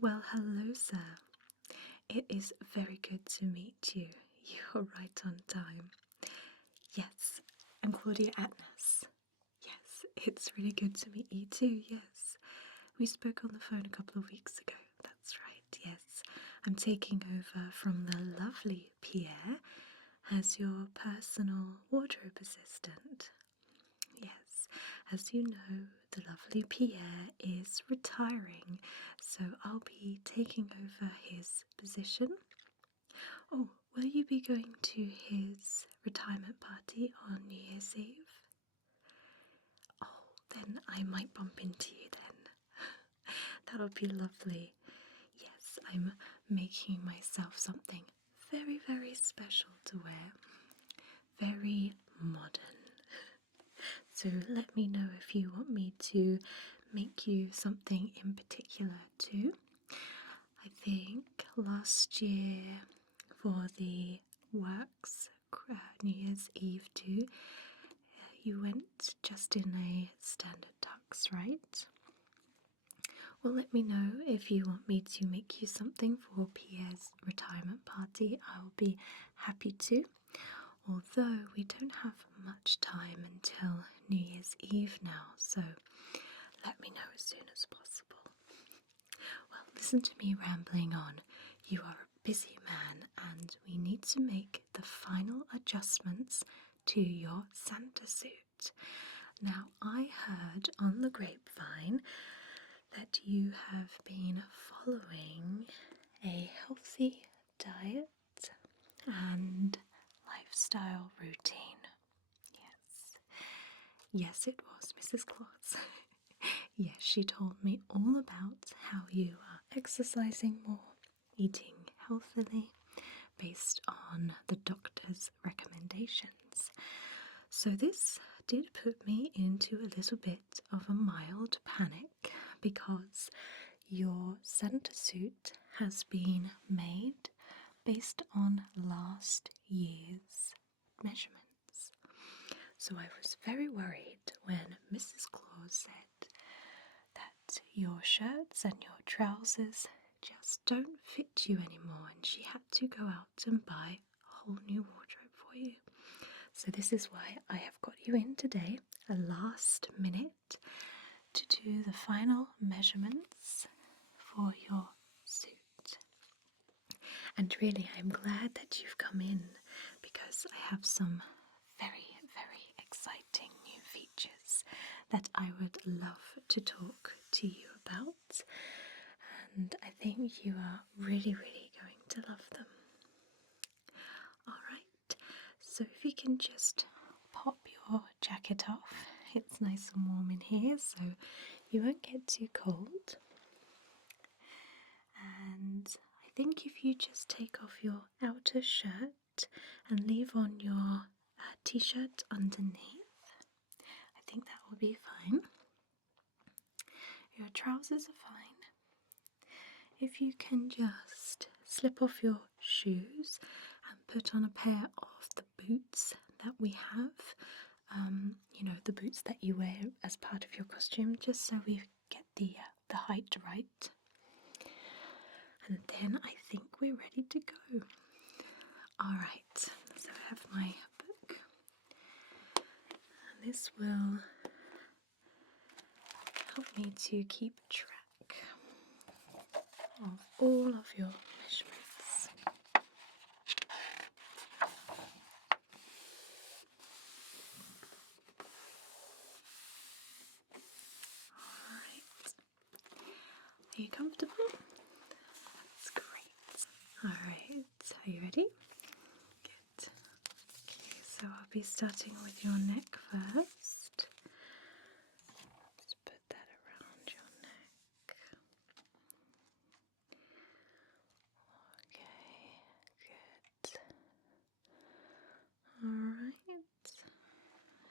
Well, hello, sir. It is very good to meet you. You're right on time. Yes, I'm Claudia Atnas. Yes, it's really good to meet you too, yes. We spoke on the phone a couple of weeks ago. That's right, yes. I'm taking over from the lovely Pierre as your personal wardrobe assistant. Yes, as you know, the lovely Pierre is retiring, so I'll be taking over his position. Oh, will you be going to his retirement party on New Year's Eve? Oh, then I might bump into you then. That'll be lovely. Yes, I'm making myself something very, very special to wear. Very modern. So let me know if you want me to make you something in particular too. I think last year for the Works New Year's Eve too, you went just in a standard tux, right? Well, let me know if you want me to make you something for Pierre's retirement party. I'll be happy to. Although we don't have much time until New Year's Eve now, so let me know as soon as possible. Well, listen to me rambling on. You are a busy man and we need to make the final adjustments to your Santa suit. Now, I heard on the grapevine that you have been following a healthy diet and lifestyle routine. Yes, it was Mrs. Claus. Yes, she told me all about how you are exercising more, eating healthily, based on the doctor's recommendations. So this did put me into a little bit of a mild panic because your Santa suit has been made based on last year's measurements. So I was very worried when Mrs. Claus said that your shirts and your trousers just don't fit you anymore and she had to go out and buy a whole new wardrobe for you. So this is why I have got you in today, a last minute, to do the final measurements for your suit. And really, I'm glad that you've come in because I have some very, very exciting new features that I would love to talk to you about. And I think you are really, really going to love them. Alright, so if you can just pop your jacket off, it's nice and warm in here so you won't get too cold. And I think if you just take off your outer shirt and leave on your t-shirt underneath, I think that will be fine. Your trousers are fine. If you can just slip off your shoes and put on a pair of the boots that we have, you know, the boots that you wear as part of your costume, just so we get the height right. And then I think we're ready to go. Alright, so I have my book. And this will help me to keep track of all of your measurements. Alright. Are you comfortable? That's great. Alright, are you ready? Good. Okay, so I'll be starting with your neck first. Let's put that around your neck. Okay, good. Alright.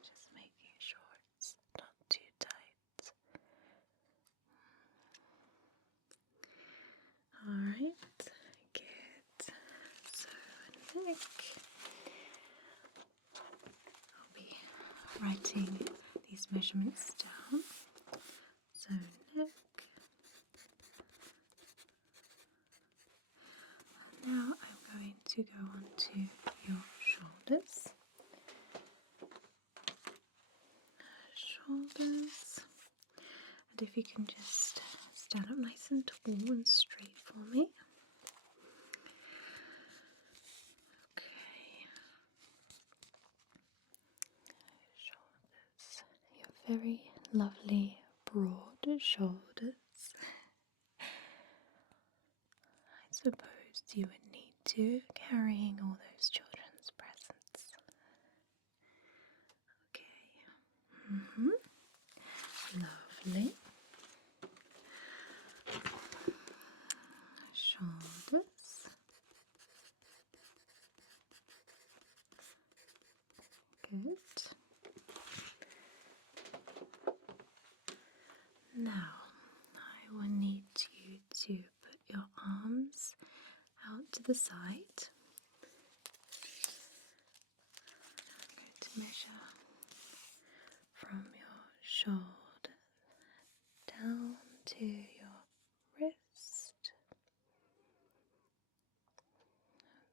Just making sure it's not too tight. Alright, good. So neck. I'll be writing these measurements down. So neck, to go onto your shoulders. And if you can just stand up nice and tall and straight for me. Okay. Shoulders. Your very lovely broad shoulders. I suppose you would need to, carrying all those children's presents. Okay. Lovely. Shoulders. Good. Now, I will need you to put your arms out to the side. I'm going to measure from your shoulder down to your wrist.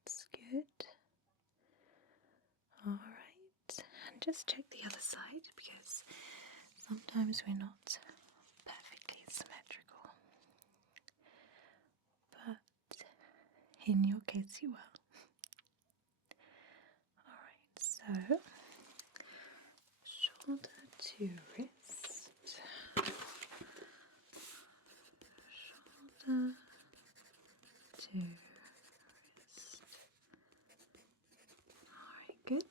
That's good. Alright, and just check the other side because sometimes we're not perfectly symmetrical. But in your case you will. Alright, so shoulder to wrist, shoulder to wrist. Alright, good.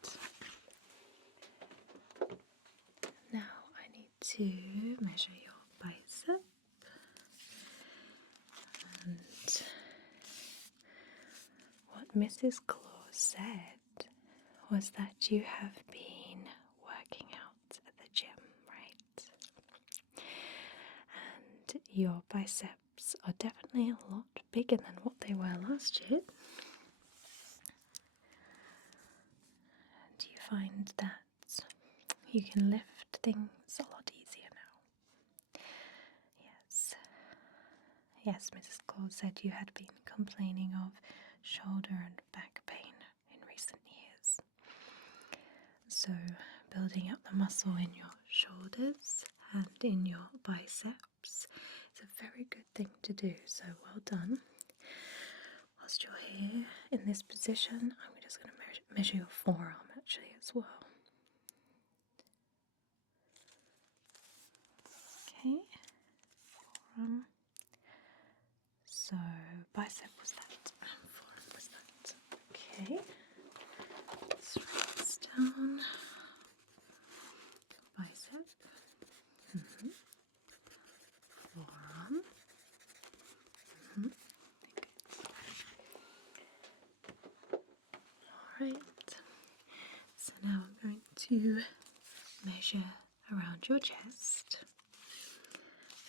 Now I need to measure your bicep. And what Mrs. Claus said was that you have been working out at the gym, right? And your biceps are definitely a lot bigger than what they were last year. And you find that you can lift things a lot easier now. Yes, Mrs. Claus said you had been complaining of shoulder and back pain in recent years. So, building up the muscle in your shoulders and in your biceps is a very good thing to do, so well done. Whilst you're here in this position, I'm just going to measure your forearm actually as well. Okay, forearm. So, bicep was that, and forearm was that. Okay, let's write this down. Bicep, forearm. Alright, so now I'm going to measure around your chest,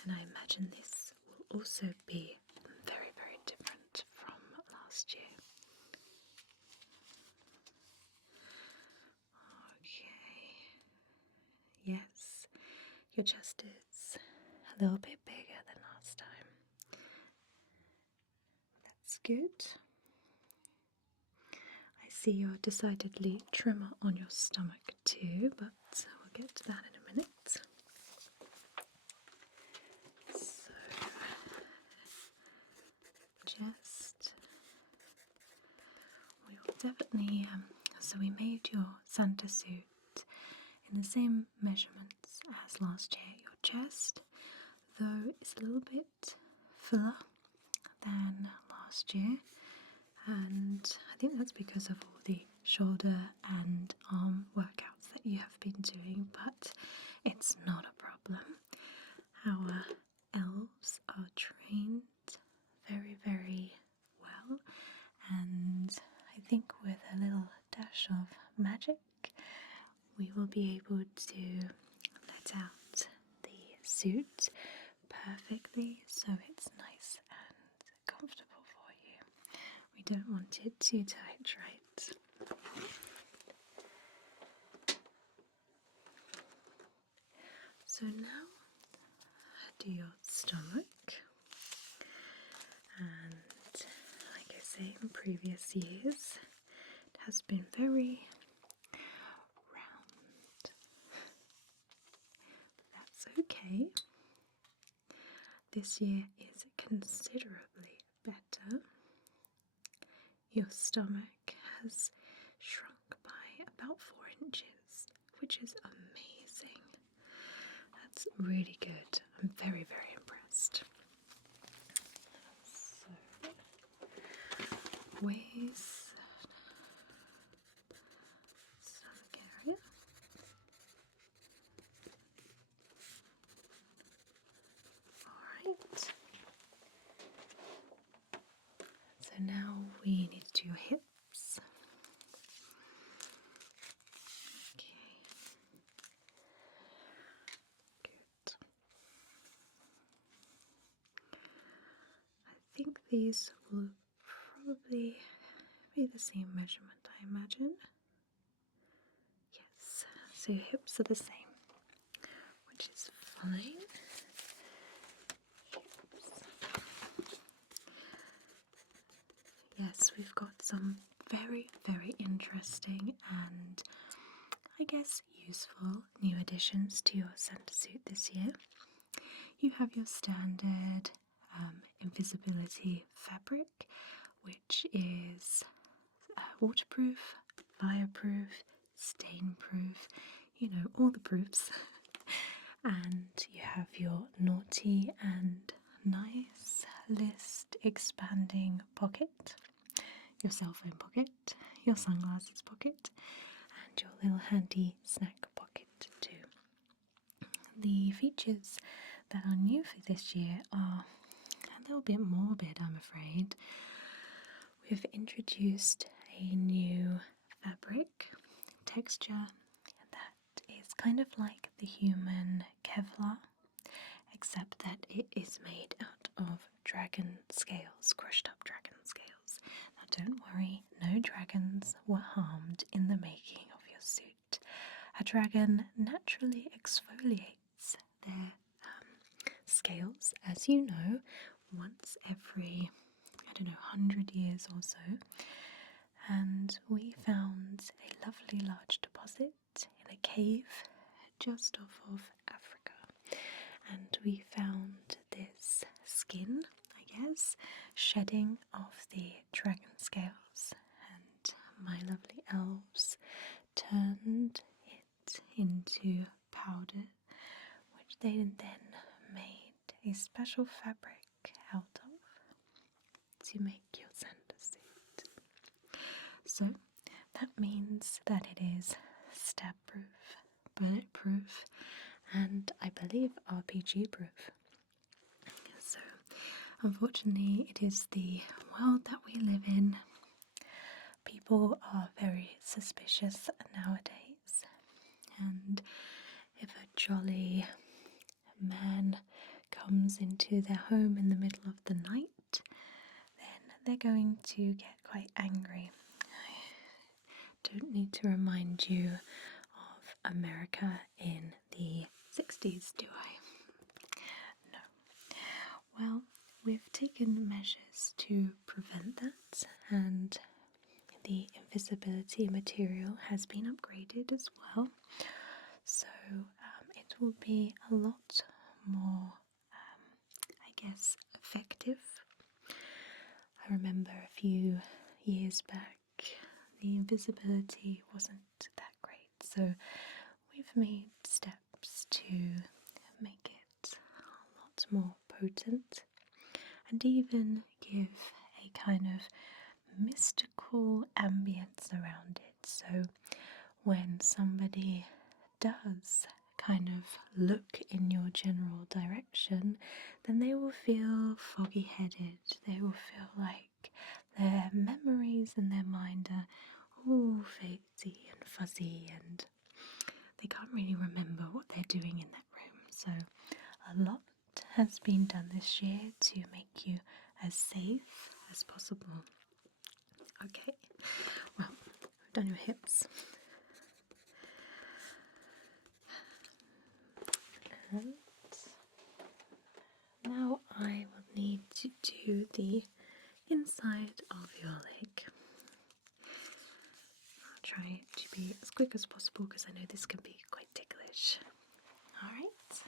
and I imagine this will also be very, very different from last year. Okay, yes, your chest is a little bit bigger than last time. That's good. I see you're decidedly trimmer on your stomach too, but we'll get to that in a minute. So, chest. We'll definitely, so we made your Santa suit in the same measurements as last year. Your chest, though, is a little bit fuller than last year, and I think that's because of all the shoulder and arm workouts that you have been doing, but it's not a problem. Our elves are trained very, very well, and I think with a little dash of magic we will be able to let out the suit perfectly so it's nice and comfortable for you. We don't want it too tight, right? So now do your stomach, and like I say in previous years. It has been very round. That's okay. This year is considerably better. Your stomach has shrunk by about 4 inches, which is amazing. That's really good. I'm very, very impressed. So, waist, stomach area. Alright. So now we need to do your hips. Okay. Good. I think these will probably be the same measurement, I imagine. Yes, so your hips are the same, which is fine. Yes, we've got some very, very interesting and I guess useful new additions to your centre suit this year. You have your standard invisibility fabric, which is waterproof, fireproof, stain-proof, you know, all the proofs. And you have your naughty and nice list expanding pocket, your cell phone pocket, your sunglasses pocket, and your little handy snack pocket too. The features that are new for this year are a little bit morbid, I'm afraid. We've introduced a new fabric texture that is kind of like the human Kevlar, except that it is made out of dragon scales, crushed up dragon scales. Now don't worry, no dragons were harmed in the making of your suit. A dragon naturally exfoliates their scales, as you know, once every, 100 years or so. And we found a lovely large deposit in a cave just off of Africa. And we found this skin, I guess, shedding off the dragon scales. And my lovely elves turned it into powder, which they then made a special fabric out of to make your centre suit. So that means that it is stab proof, bullet proof, and I believe RPG proof. So unfortunately it is the world that we live in. People are very suspicious nowadays, and if a jolly man comes into their home in the middle of the night, then they're going to get quite angry. I don't need to remind you of America in the 60s, do I? No. Well, we've taken measures to prevent that, and the invisibility material has been upgraded as well. So it will be a lot more, I guess, effective. I remember a few years back the invisibility wasn't that great, so we've made steps to make it a lot more potent and even give a kind of mystical ambience around it. So when somebody does kind of look in your general direction, then they will feel foggy-headed. They will feel like their memories in their mind are all fadey and fuzzy, and they can't really remember what they're doing in that room. So a lot has been done this year to make you as safe as possible. Okay, well, I've done your hips. And now I will need to do the inside of your leg. I'll try to be as quick as possible because I know this can be quite ticklish. Alright.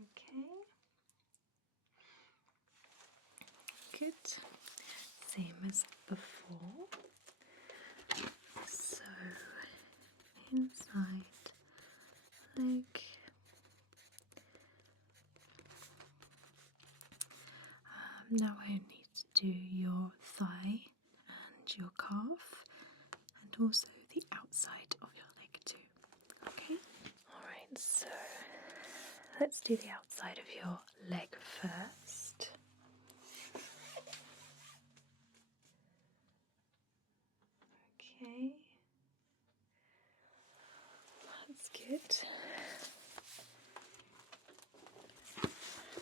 Okay. Good. Same as before. So, inside leg. Now I need to do your thigh and your calf, and also the outside of your leg too. Okay? Alright, so let's do the outside of your leg first. Okay. That's good.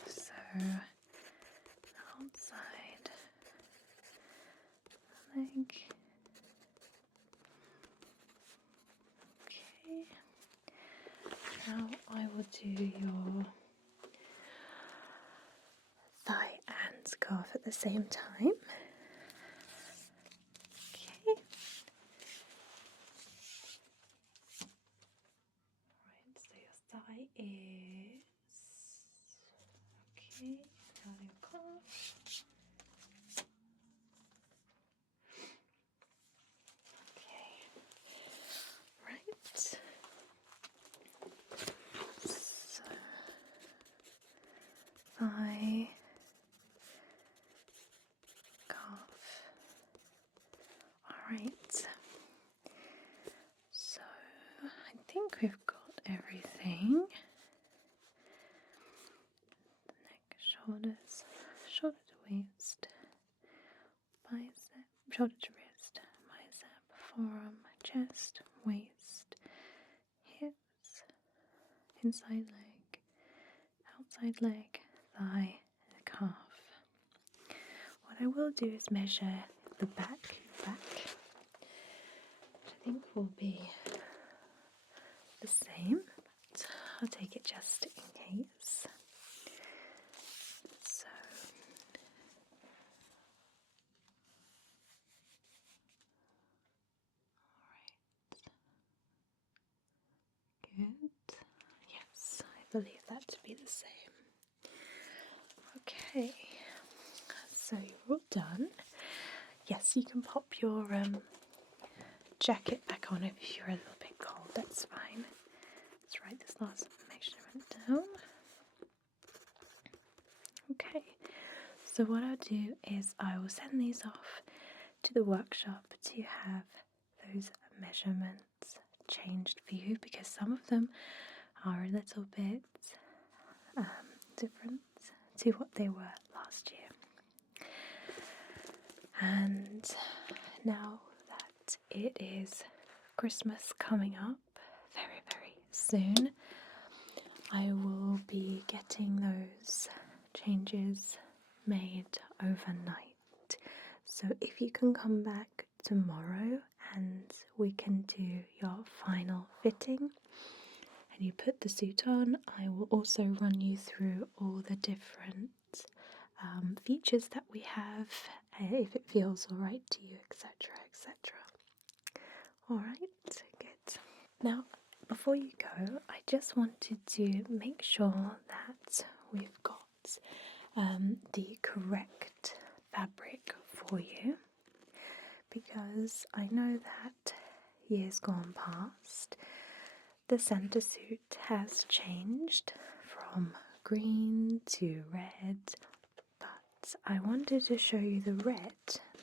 So, outside leg. Okay. Now I will do your thigh and calf at the same time. Okay. Right, so your thigh is okay. Now your calf. Okay. Right. So thigh, calf. Alright. So I think we've got everything. Neck, shoulders, shoulder to waist, bicep, shoulder to wrist, bicep, forearm, chest, waist, hips, inside leg, outside leg, thigh, and calf. What I will do is measure the back, which I think will be the same, but I'll take it just in case. So, alright, good. Yes, I believe that to be the same. Okay, so you're all done. Yes, you can pop your jacket back on if you're a little bit cold, that's fine. Let's write this last measurement down. Okay, so what I'll do is I will send these off to the workshop to have those measurements changed for you, because some of them are a little bit different to what they were last year. And now that it is Christmas coming up very, very soon, I will be getting those changes made overnight. So if you can come back tomorrow and we can do your final fitting and you put the suit on, I will also run you through all the different features that we have, if it feels alright to you, etc, etc. Alright, good. Now, before you go, I just wanted to make sure that we've got the correct fabric for you, because I know that years gone past, the centre suit has changed from green to red, but I wanted to show you the red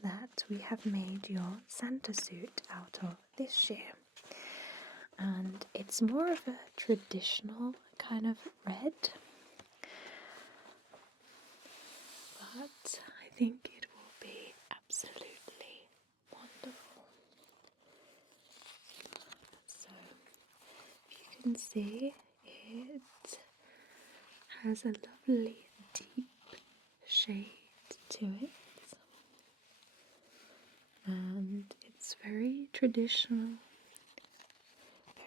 that we have made your centre suit out of this year. And it's more of a traditional kind of red, but I think it will be absolutely wonderful. So, if you can see, it has a lovely deep shade to it, and it's very traditional,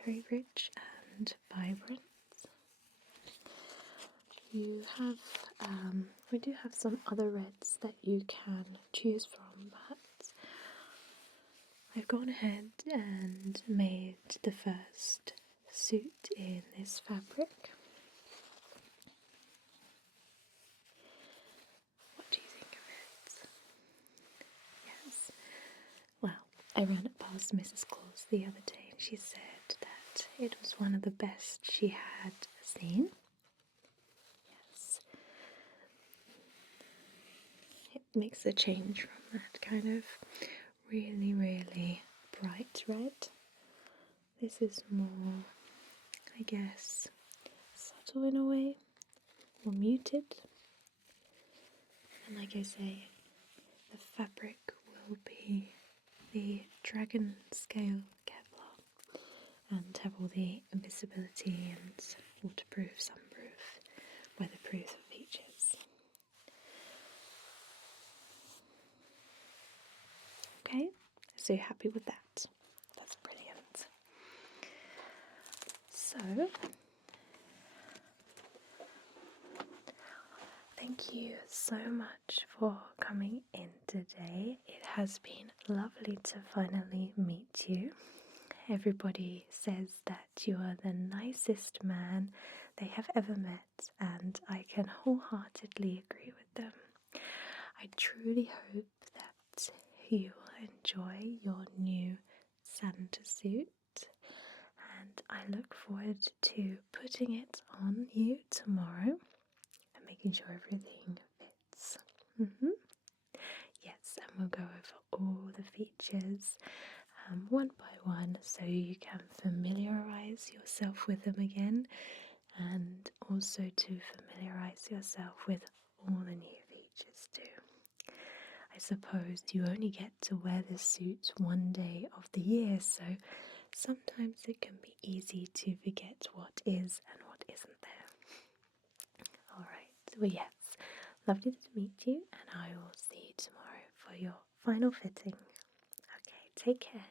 very rich and vibrant. You have We do have some other reds that you can choose from, but I've gone ahead and made the first suit in this fabric. What do you think of it? Yes. Well, I ran it past Mrs. Claus the other day and she said that it was one of the best she had seen. Yes. It makes a change from that kind of really, really bright red. This is more, I guess, subtle in a way, more muted. And like I say, the fabric will be the dragon scale Kevlar and have all the invisibility and waterproof, sunproof, weatherproof features. Okay, so you're happy with that? That's brilliant. So, thank you so much for coming in today. It has been lovely to finally meet you. Everybody says that you are the nicest man they have ever met, and I can wholeheartedly agree with them. I truly hope that you will enjoy your new Santa suit, and I look forward to putting it on you tomorrow and making sure everything fits. Yes, and we'll go over all the features one by one so you can familiarise yourself with them again, and also to familiarise yourself with all the new features too. I suppose you only get to wear this suit one day of the year, so sometimes it can be easy to forget what is and what isn't there. Alright, well yes, lovely to meet you, and I will see you tomorrow for your final fitting. Okay, take care.